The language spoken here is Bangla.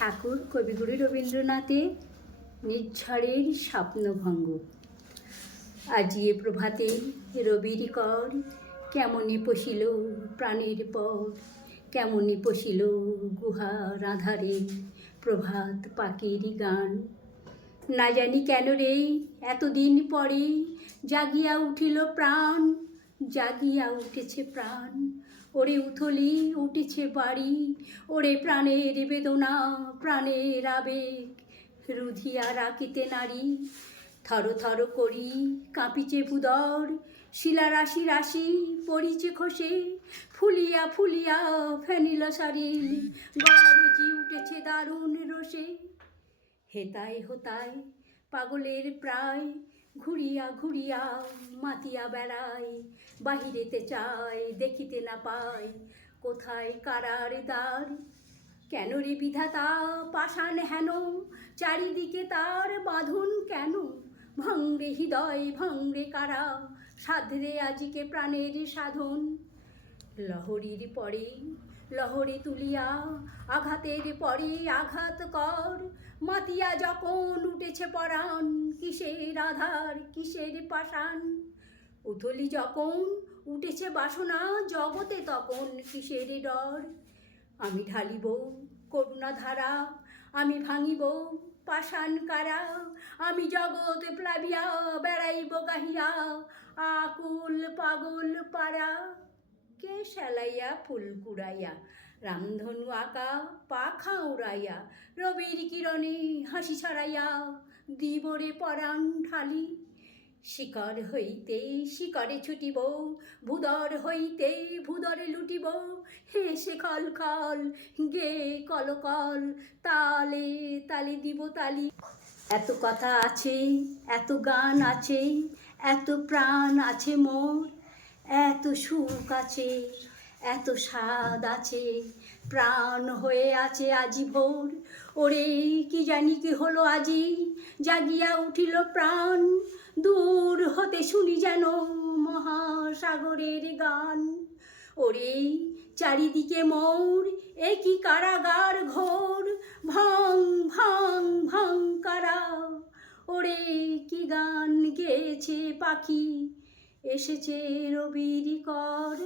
ঠাকুর কবিগুরু রবীন্দ্রনাথের নির্ঝরের স্বপ্নভঙ্গ। আজি এ প্রভাতে রবির কর, কেমনে পশিল প্রাণের পর, কেমনে পশিল গুহার আধারে প্রভাত পাখির গান। না জানি কেন রে এতদিন পরে জাগিয়া উঠিল প্রাণ, জাগিয়া উঠেছে প্রাণ। ওরে উথলি উঠেছে বাড়ি, ওরে প্রাণের বেদনা প্রাণের আবেগ রুধিয়া রাখিতে নারী। থর থর করি কাঁপিছে ভুদর, শিলা রাশি রাশি পড়িছে খসে, ফুলিয়া ফুলিয়া ফেনিল শাড়ি গরজি উঠেছে দারুণ রোষে। হেতায় হোতায় পাগলের প্রায় ঘুরিয়া ঘুরিয়া মাতিয়া বেড়ায়, বাহিরেতে চায় দেখিতে না পায় কোথায় কারার দ্বার। কেন রে বিধাতা পাষাণ হেন, চারিদিকে তার বাঁধন কেন? ভাঙরে হৃদয় ভাঙরে কারা, সাধরে আজিকে প্রাণের সাধন। লহরীর পরে লহরে তুলিয়া আঘাতের পরে আঘাত কর, মাতিয়া যখন উঠেছে পরাণ কিসের আধার কিসের পাষাণ। উথলি যখন উঠেছে বাসনা জগতে তখন কিসের ডর। আমি ঢালিব করুণা ধারা, আমি ভাঙিব পাষাণ কারা, আমি জগৎ প্লাবিয়া বেড়াইব গাহিয়া আকুল পাগল পাড়া। কে সেলাইয়া ফুল কুড়াইয়া রামধনু আঁকা পাখা উড়াইয়া, রবির কিরণে হাসি ছড়াইয়া দিবরে পরাণ ঢালি। শিকর হইতে শিকরে ছুটিব, ভুদর হইতে ভুদরে লুটিব, হেসে খল খল গে কলকল তালে তালে দিব তালি। এত কথা আছে এত গান আছে, এত প্রাণ আছে মোর, এত সুখ আছে এত স্বাদ আছে, প্রাণ হয়ে আছে আজি ভোর। ওরে কি জানি কি হলো আজি, জাগিয়া উঠিল প্রাণ, দূর হতে শুনি যেন মহাসাগরের গান। ওরে চারিদিকে মোর এ কি কারাগার ঘোর, ভাং ভাং ভাং কারা। ওরে কি গান গেয়েছে পাখি, এসেছে রবির কর।